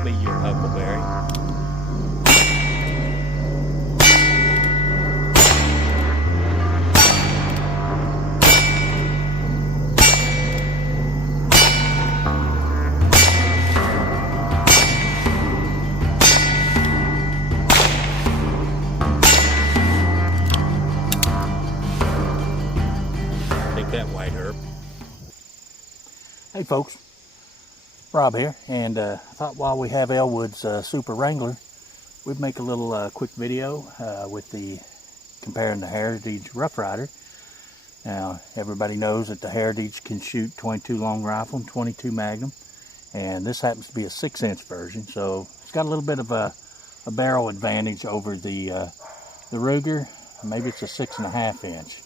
I'll be your Huckleberry. Take that, white herb. Hey folks, Rob here, and I thought while we have Elwood's Super Wrangler, we'd make a little quick video with comparing the Heritage Roughrider. Now, everybody knows that the Heritage can shoot 22 long rifle and 22 Magnum, and this happens to be a 6-inch version, so it's got a little bit of a barrel advantage over the Ruger. Maybe it's a 6.5 inch.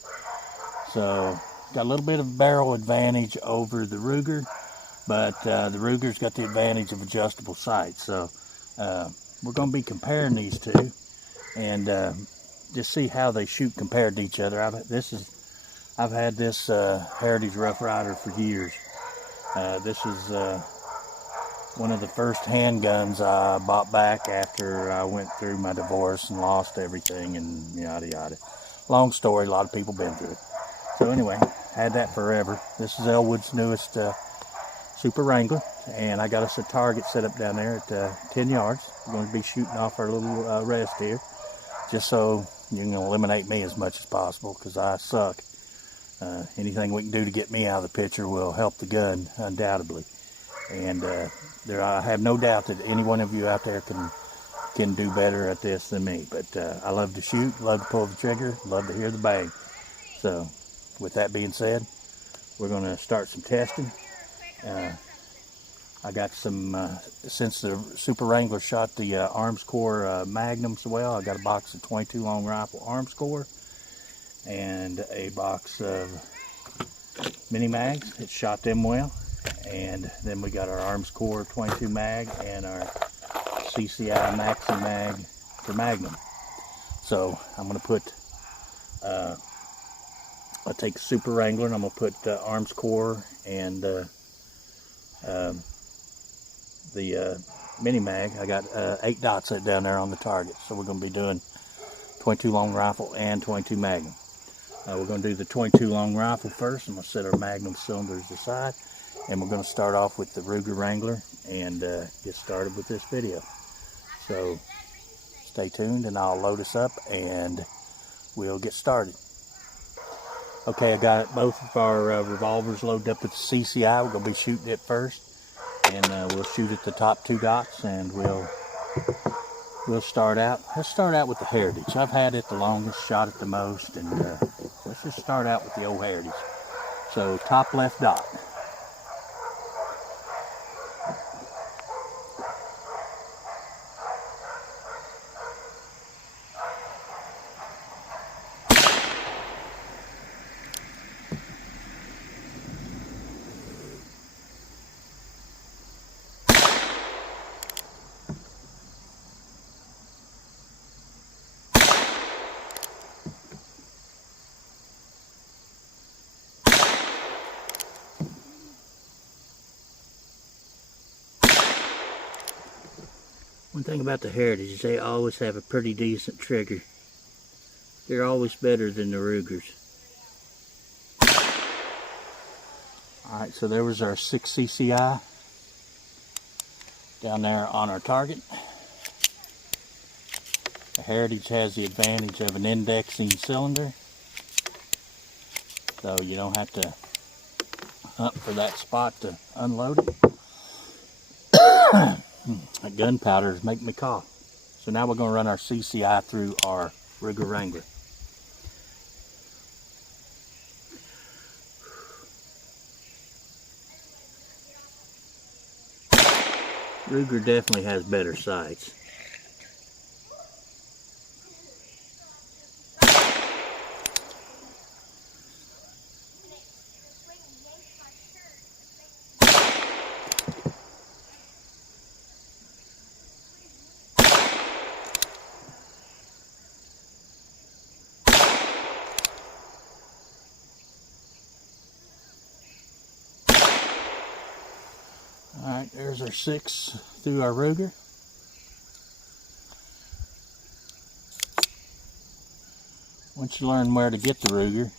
So got a little bit of barrel advantage over the Ruger, but the Ruger's got the advantage of adjustable sights. So we're going to be comparing these two and just see how they shoot compared to each other. I've had this Heritage Roughrider for years. This is one of the first handguns I bought back after I went through my divorce and lost everything and yada yada. Long story, a lot of people been through it. So anyway, had that forever. This is Elwood's newest Super Wrangler, and I got us a target set up down there at 10 yards. We're going to be shooting off our little rest here, just so you can eliminate me as much as possible, because I suck. Anything we can do to get me out of the picture will help the gun, undoubtedly. And I have no doubt that any one of you out there can do better at this than me. But I love to shoot, love to pull the trigger, love to hear the bang. So with that being said, we're going to start some testing. I got some, since the Super Wrangler shot the Arms Core Magnums well, I got a box of 22 long rifle Arms Core and a box of mini mags. It shot them well. And then we got our Arms Core 22 mag and our CCI Maxi mag for Magnum. So I'm going to put, I'll take Super Wrangler and I'm going to put Arms Core and the mini mag. I got 8 dots down there on the target. So we're going to be doing 22 long rifle and 22 Magnum. We're going to do the 22 long rifle first. I'm going to set our Magnum cylinders aside. And we're going to start off with the Ruger Wrangler and get started with this video. So stay tuned and I'll load us up and we'll get started. Okay, I got both of our revolvers loaded up with the CCI. We're going to be shooting it first. And we'll shoot at the top 2 dots and we'll start out. Let's start out with the Heritage. I've had it the longest, shot it the most, and let's just start out with the old Heritage. So top left dot. One thing about the Heritage is they always have a pretty decent trigger. They're always better than the Rugers. Alright, so there was our 6 CCI down there on our target. The Heritage has the advantage of an indexing cylinder, so you don't have to hunt for that spot to unload it. That gunpowder is making me cough. So now we're going to run our CCI through our Ruger Wrangler. Ruger definitely has better sights. Alright, there's our 6 through our Ruger. Once you learn where to get the Ruger,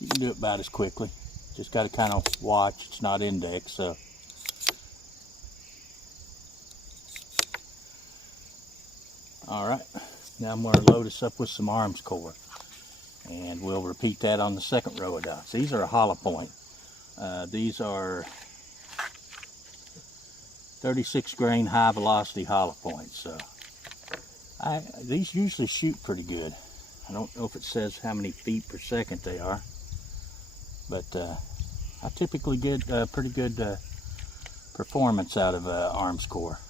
you can do it about as quickly. Just got to kind of watch. It's not indexed, so. Alright, now I'm going to load us up with some arms core. And we'll repeat that on the second row of dots. These are a hollow point. These are 36 grain high velocity hollow points. So these usually shoot pretty good. I don't know if it says how many feet per second they are, but I typically get pretty good performance out of arms core.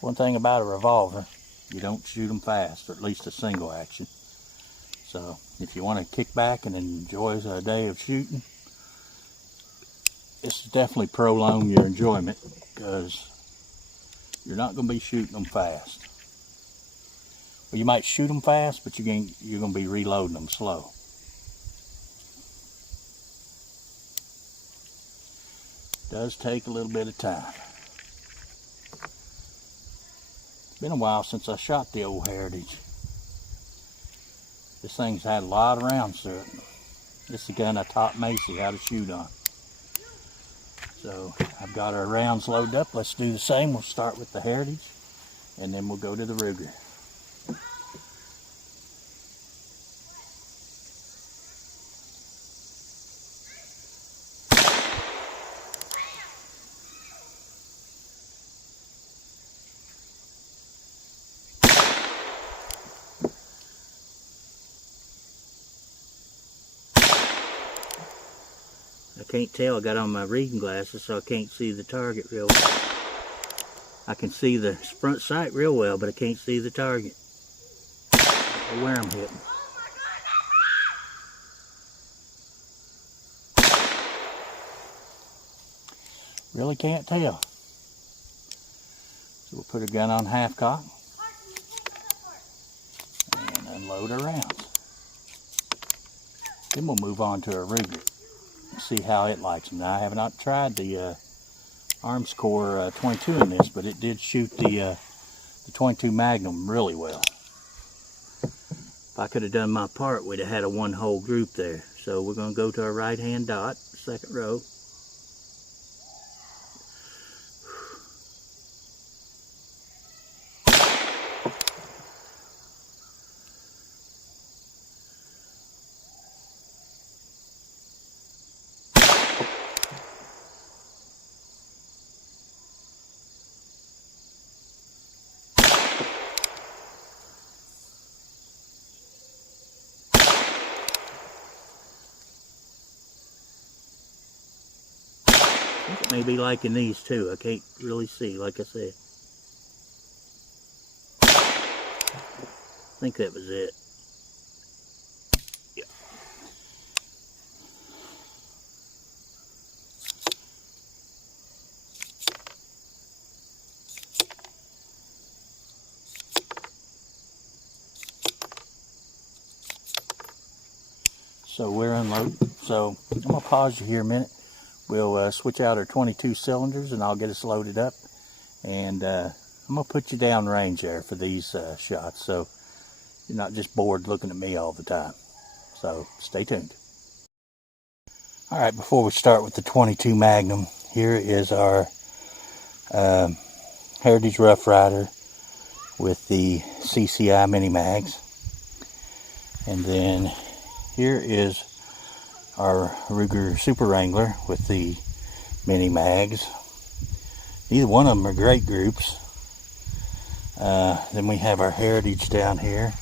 One thing about a revolver, you don't shoot them fast, or at least a single action. So if you want to kick back and enjoy a day of shooting, this is definitely prolong your enjoyment, because you're not going to be shooting them fast. Well, you might shoot them fast, but you're going to be reloading them slow. It does take a little bit of time. It's been a while since I shot the old Heritage. This thing's had a lot of rounds through it. This is the gun I taught Macy how to shoot on. So I've got our rounds loaded up. Let's do the same. We'll start with the Heritage, and then we'll go to the Ruger. I can't tell, I got on my reading glasses, so I can't see the target real well. I can see the front sight real well, but I can't see the target or where I'm hitting. Really can't tell. So we'll put our gun on half cock and unload our rounds. Then we'll move on to our Ruger. See how it likes them. Now I have not tried the arms core 22 in this, but it did shoot the 22 Magnum really well. If I could have done my part, we'd have had a one hole group there. So we're going to go to our right hand dot, second row. I think it may be liking these too. I can't really see, like I said. I think that was it. Yeah. So we're unloaded. So I'm going to pause you here a minute. We'll switch out our 22 cylinders and I'll get us loaded up. And I'm going to put you down range there for these shots, so you're not just bored looking at me all the time. So stay tuned. Alright, before we start with the 22 Magnum, here is our Heritage Roughrider with the CCI mini mags. And then here is our Ruger Super Wrangler with the mini mags. Neither one of them are great groups. Then we have our Heritage down here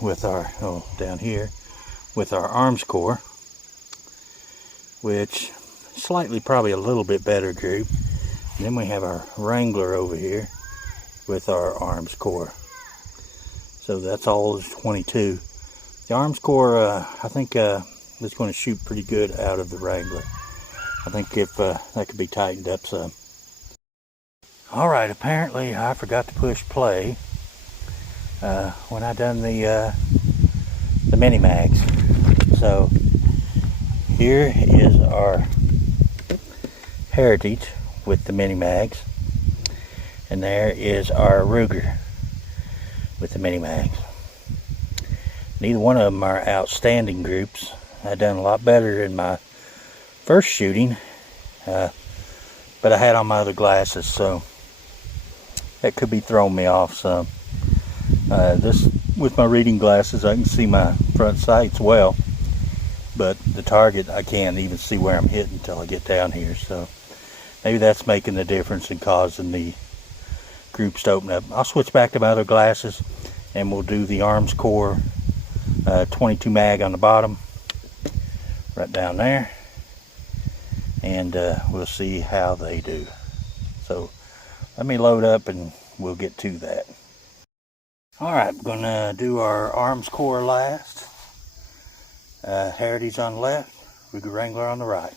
with our, down here with our arms core, which slightly probably a little bit better group. And then we have our Wrangler over here with our arms core. So that's all is 22. The arms core, I think it's going to shoot pretty good out of the Wrangler. I think if that could be tightened up some. Alright, apparently I forgot to push play when I done the mini mags. So Here is our Heritage with the mini mags, and there is our Ruger with the mini mags. Neither one of them are outstanding groups. I done a lot better in my first shooting, but I had on my other glasses, so that could be throwing me off some. This, with my reading glasses, I can see my front sights well, but the target I can't even see where I'm hitting until I get down here. So maybe that's making the difference and causing the groups to open up. I'll switch back to my other glasses and we'll do the Arms Core 22 mag on the bottom, right down there, and we'll see how they do. So let me load up and we'll get to that. Alright, we're gonna do our Arms Core last. Heritage on the left, Super Wrangler on the right.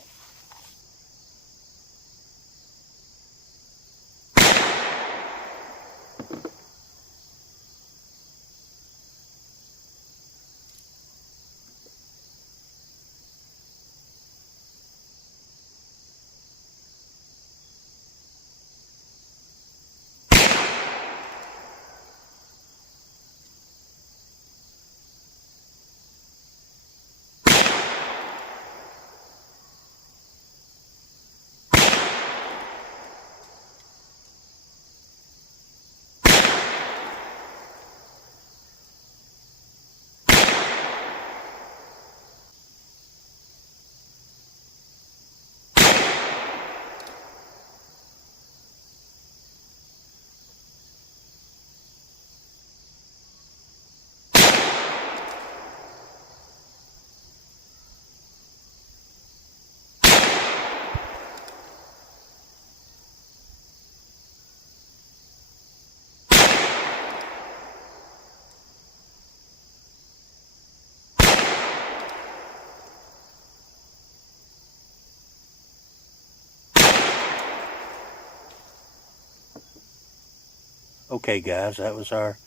Okay guys, that was our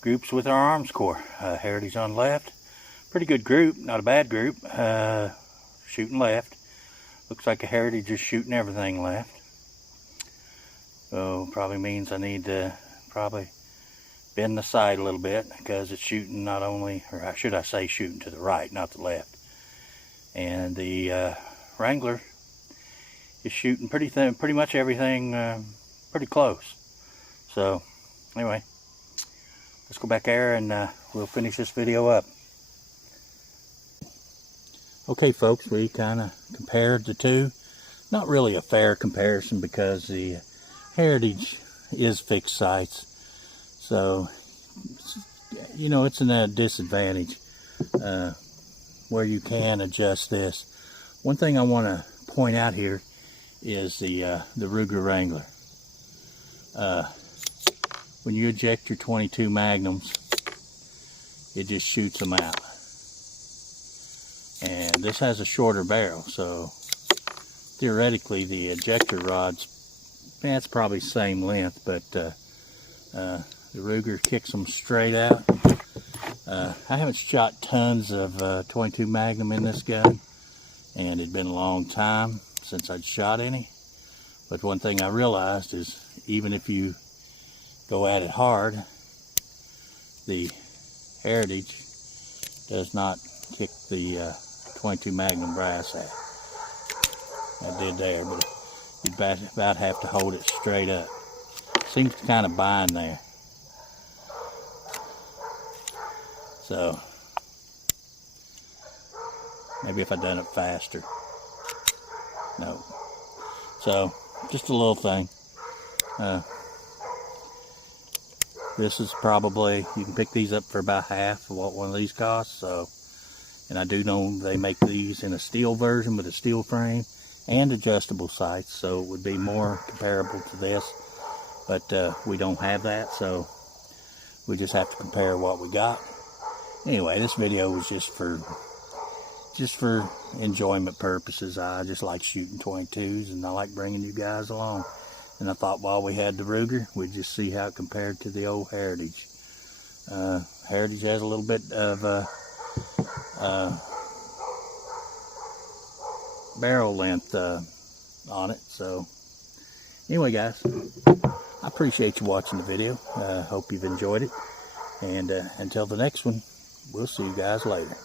groups with our Arms Core. Heritage on the left, pretty good group, not a bad group. Shooting left, looks like a Heritage is shooting everything left. So probably means I need to probably bend the sight a little bit, because it's shooting not only, or should I say shooting to the right, not the left. And the Wrangler is shooting pretty much everything pretty close. So anyway, let's go back there and we'll finish this video up. Okay folks, we kind of compared the two. Not really a fair comparison, because the Heritage is fixed sights, so you know it's a disadvantage where you can adjust this. One thing I want to point out here is the Ruger Wrangler. When you eject your 22 Magnums, it just shoots them out. And this has a shorter barrel, so theoretically the ejector rod's, it's probably the same length, but the Ruger kicks them straight out. I haven't shot tons of 22 Magnum in this gun, and it'd been a long time since I'd shot any. But one thing I realized is, even if you go at it hard, the Heritage does not kick the 22 Magnum brass out. I did there, but you about have to hold it straight up. Seems to kind of bind there. So maybe if I done it faster. No. So just a little thing. This is probably, you can pick these up for about half of what one of these costs. So, and I do know they make these in a steel version with a steel frame and adjustable sights, so it would be more comparable to this. But we don't have that, so we just have to compare what we got. Anyway, this video was just for enjoyment purposes. I just like shooting 22s, and I like bringing you guys along. And I thought while we had the Ruger, we'd just see how it compared to the old Heritage. Heritage has a little bit of barrel length on it. So anyway, guys, I appreciate you watching the video. Hope you've enjoyed it. And until the next one, we'll see you guys later.